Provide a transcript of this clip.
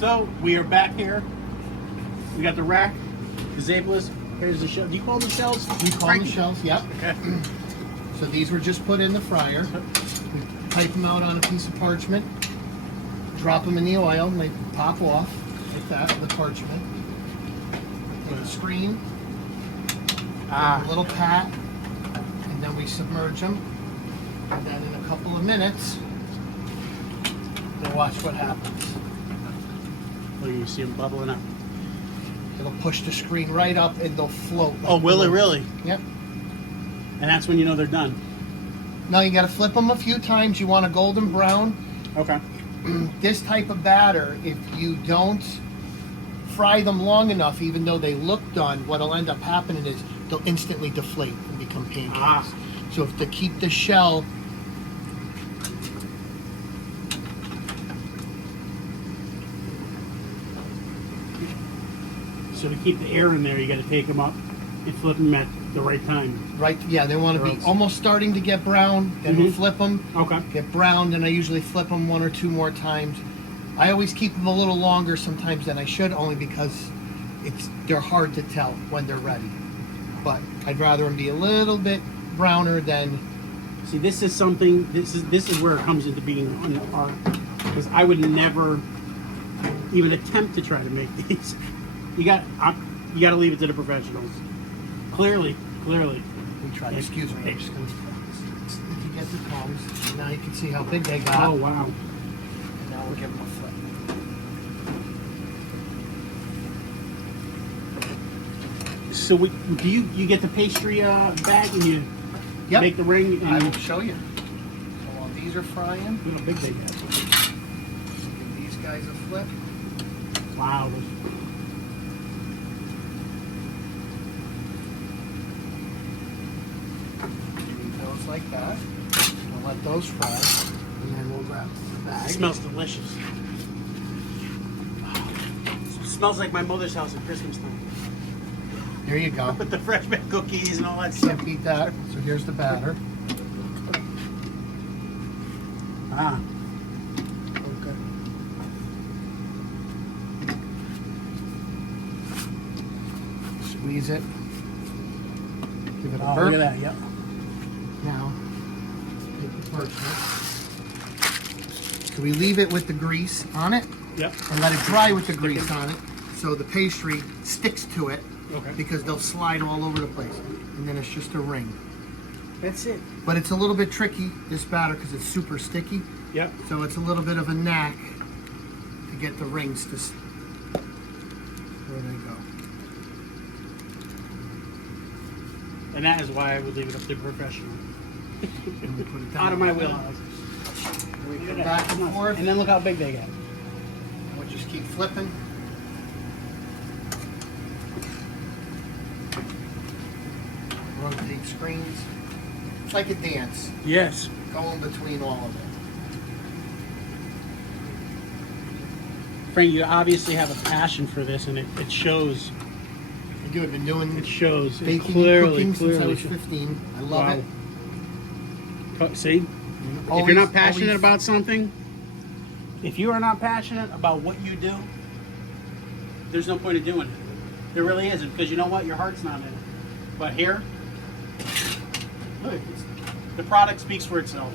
So we are back here. We got the rack, the Zeppoles. Here's the shell. Do you call them shells? We call them shells, yep. Okay. So these were just put in the fryer. We type them out on a piece of parchment, drop them in the oil, and they pop off like that, the parchment. Take a screen, a little pat, and then we submerge them. And then in a couple of minutes, we'll watch what happens. Oh, you see them bubbling up. It'll push the screen right up and they'll float. Like Oh, will it really? Yep. And that's when you know they're done. Now you got to flip them a few times. You want a golden brown. Okay. This type of batter, if you don't fry them long enough, even though they look done, what'll end up happening is they'll instantly deflate and become pancakes. Ah. So if to keep the shell So to keep the air in there, you got to take them up and flip them at the right time. right, yeah, they want to be almost starting to get brown. Then we'll flip them. Okay. Get brown, and I usually flip them one or two more times. I always keep them a little longer sometimes than I should, only because they're hard to tell when they're ready. But I'd rather them be a little bit browner than. See, this is something. This is where it comes into being an art, because I would never even attempt to try to make these. You got to leave it to the professionals. Clearly. We try. Excuse me. I'm just gonna, if you get the combs, now you can see how big they got. Oh wow! And now we'll give them a flip. So do you get the pastry bag and you make the ring? And I will show you. So while these are frying, look how big they get. give these guys a flip. Wow. Those like that. We'll let those fry, and then we'll grab the bag. It smells delicious. It smells like my mother's house at Christmas time. There you go. With the fresh baked cookies and all that stuff. Can't beat that. So here's the batter. Ah. Okay. Squeeze it. Give it a Oh, burp. look at that, yep. Now, take the parchment. So we leave it with the grease on it Yep. and let it dry with the grease on it so the pastry sticks to it Okay. because they'll slide all over the place. And then it's just a ring. That's it. But it's a little bit tricky, this batter, because it's super sticky. Yep. So it's a little bit of a knack to get the rings to where they go. And that is why I would leave it up to the professional. And we put it down. Out of my wheelhouse. We Look go at that. back and forth. And then look how big they get. And we'll just keep flipping. Rotate screens. It's like a dance, Yes. going between all of it. Frank, you obviously have a passion for this, and it shows. I do. I've been doing It shows. It baking clearly, and cooking since I was shows. 15. I love it. See? If Always- you're not passionate always- about something, if you are not passionate about what you do, there's no point in doing it. There really isn't, because you know what? Your heart's not in it. But here, look, the product speaks for itself.